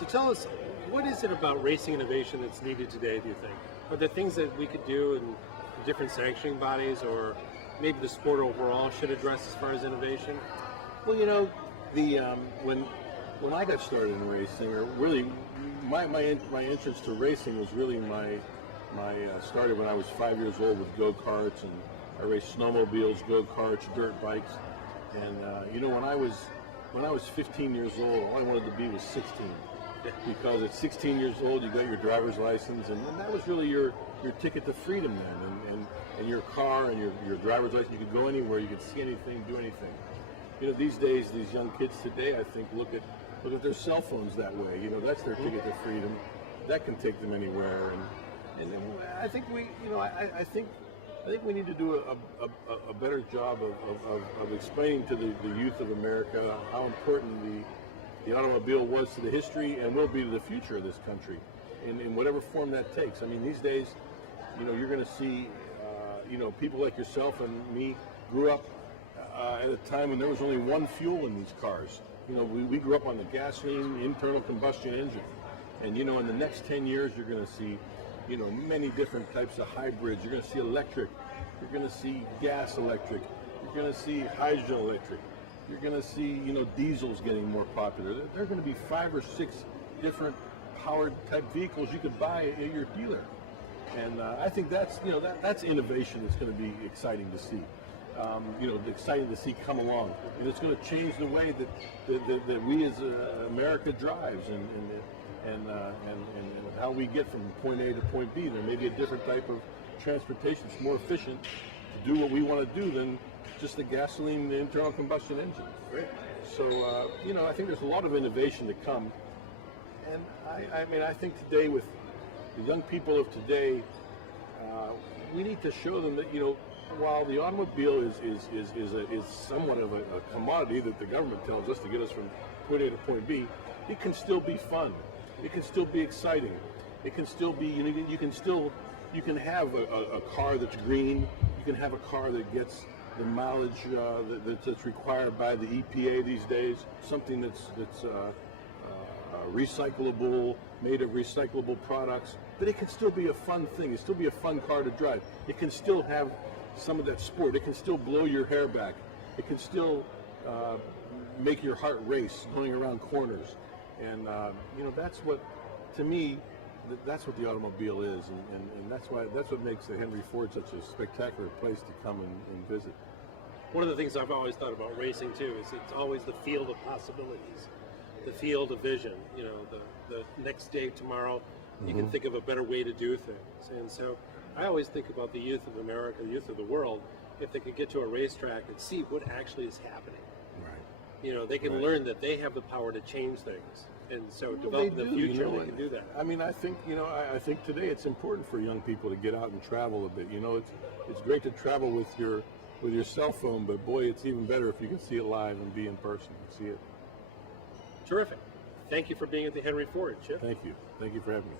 So tell us, what is it about racing innovation that's needed today, do you think? Are there things that we could do in different sanctioning bodies, or maybe the sport overall should address as far as innovation? Well, the when I got started in racing, or really my entrance to racing was really started when I was 5 years old with go-karts, and I raced snowmobiles, go-karts, dirt bikes, and when I was 15 years old, all I wanted to be was 16, because at 16 years old you got your driver's license, and that was really your ticket to freedom then, and your car and your driver's license. You could go anywhere, you could see anything, do anything. These days, these young kids today, I think, look at their cell phones that way. That's their ticket to freedom. That can take them anywhere, and I think I think we need to do a better job of explaining to the youth of America how important the automobile was to the history and will be to the future of this country, in whatever form that takes. I mean, these days, you're going to see, people like yourself and me grew up at a time when there was only one fuel in these cars. We grew up on the gasoline internal combustion engine, and in the next 10 years you're going to see, many different types of hybrids. You're going to see electric. You're going to see gas electric. You're going to see hydrogen electric. You're going to see, diesels getting more popular. There are going to be 5 or 6 different powered type vehicles you could buy at your dealer, and I think that's that's innovation that's going to be exciting to see. Exciting to see come along, and it's going to change the way that we as America drives, and how we get from point A to point B. There may be a different type of transportation that's more efficient to do what we want to do than just the gasoline internal combustion engine. Right. So I think there's a lot of innovation to come, and I think today, with the young people of today, we need to show them that while the automobile is somewhat of a commodity that the government tells us to get us from point A to point B, it can still be fun. It can still be exciting. It can still be, you can have a car that's green. You can have a car that gets the mileage that's required by the EPA these days. Something that's recyclable, made of recyclable products. But it can still be a fun thing. It can still be a fun car to drive. It can still have some of that sport. It can still blow your hair back. It can still make your heart race going around corners. And that's what, to me, that's what the automobile is, and that's what makes the Henry Ford such a spectacular place to come and visit. One of the things I've always thought about racing too is it's always the field of possibilities, the field of vision. The next day, tomorrow, you can think of a better way to do things. And so I always think about the youth of America, the youth of the world, if they could get to a racetrack and see what actually is happening. Right. They can learn that they have the power to change things. And so develop the future, they can do that. I mean, I think, I think today it's important for young people to get out and travel a bit. It's great to travel with your cell phone, but boy, it's even better if you can see it live and be in person and see it. Terrific. Thank you for being at the Henry Ford, Chip. Thank you. Thank you for having me.